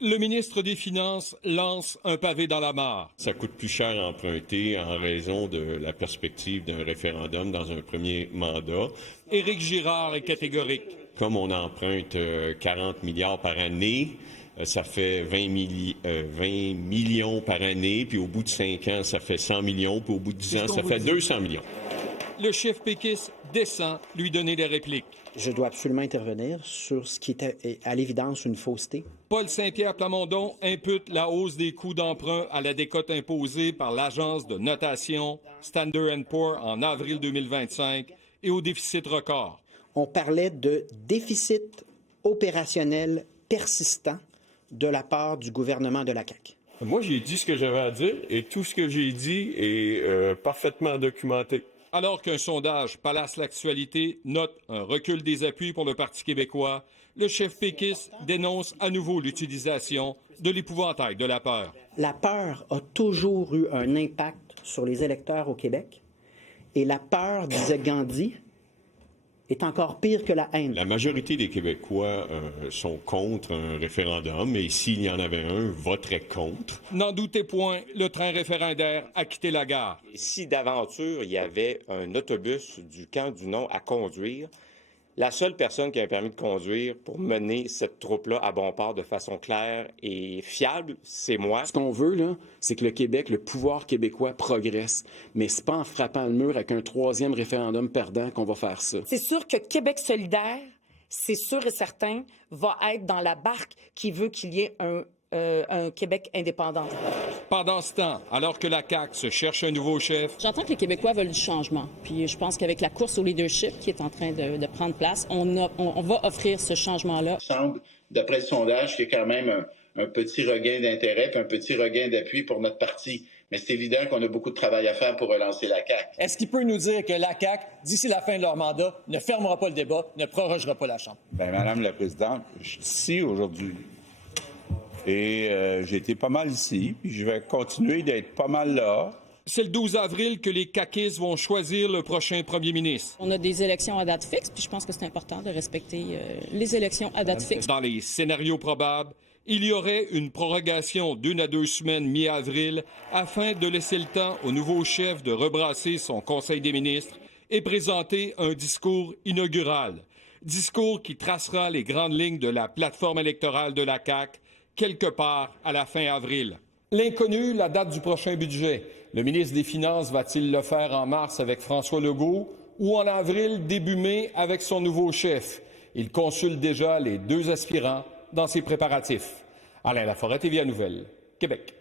Le ministre des Finances lance un pavé dans la mare. Ça coûte plus cher à emprunter en raison de la perspective d'un référendum dans un premier mandat. Éric Girard est catégorique. Comme on emprunte 40 milliards par année, ça fait 20 millions par année, puis au bout de 5 ans, ça fait 100 millions, puis au bout de 10 ans, ça fait 200 millions. Le chef péquiste descend lui donner des répliques. Je dois absolument intervenir sur ce qui est à l'évidence une fausseté. Paul Saint-Pierre Plamondon impute la hausse des coûts d'emprunt à la décote imposée par l'agence de notation Standard & Poor's en avril 2025 et au déficit record. On parlait de déficit opérationnel persistant de la part du gouvernement de la CAQ. Moi, j'ai dit ce que j'avais à dire et tout ce que j'ai dit est parfaitement documenté. Alors qu'un sondage Palace l'Actualité note un recul des appuis pour le Parti québécois, le chef péquiste dénonce à nouveau l'utilisation de l'épouvantail de la peur. La peur a toujours eu un impact sur les électeurs au Québec. Et la peur, disait Gandhi, est encore pire que la haine. La majorité des Québécois sont contre un référendum et s'il y en avait un, voteraient contre. N'en doutez point, le train référendaire a quitté la gare. Et si d'aventure il y avait un autobus du camp du non à conduire, la seule personne qui a un permis de conduire pour mener cette troupe-là à bon port de façon claire et fiable, c'est moi. Ce qu'on veut, là, c'est que le Québec, le pouvoir québécois progresse. Mais c'est pas en frappant le mur avec un troisième référendum perdant qu'on va faire ça. C'est sûr que Québec solidaire, c'est sûr et certain, va être dans la barque qui veut qu'il y ait un Québec indépendant. Pendant ce temps, alors que la CAQ se cherche un nouveau chef, j'entends que les Québécois veulent du changement. Puis je pense qu'avec la course au leadership qui est en train de prendre place, on va offrir ce changement-là. Il semble, d'après le sondage, qu'il y a quand même un petit regain d'intérêt puis un petit regain d'appui pour notre parti. Mais c'est évident qu'on a beaucoup de travail à faire pour relancer la CAQ. Est-ce qu'il peut nous dire que la CAQ, d'ici la fin de leur mandat, ne fermera pas le débat, ne prorogera pas la Chambre? Bien, Madame la Présidente, je suis ici aujourd'hui. Et j'ai été pas mal ici, puis je vais continuer d'être pas mal là. C'est le 12 avril que les caquistes vont choisir le prochain premier ministre. On a des élections à date fixe, puis je pense que c'est important de respecter les élections à date fixe. Dans les scénarios probables, il y aurait une prorogation d'1 à 2 semaines mi-avril afin de laisser le temps au nouveau chef de rebrasser son Conseil des ministres et présenter un discours inaugural. Discours qui tracera les grandes lignes de la plateforme électorale de la CAQ quelque part à la fin avril. L'inconnu, la date du prochain budget. Le ministre des Finances va-t-il le faire en mars avec François Legault ou en avril, début mai, avec son nouveau chef? Il consulte déjà les 2 aspirants dans ses préparatifs. Alain Laforêt, TVA Nouvelle, Québec.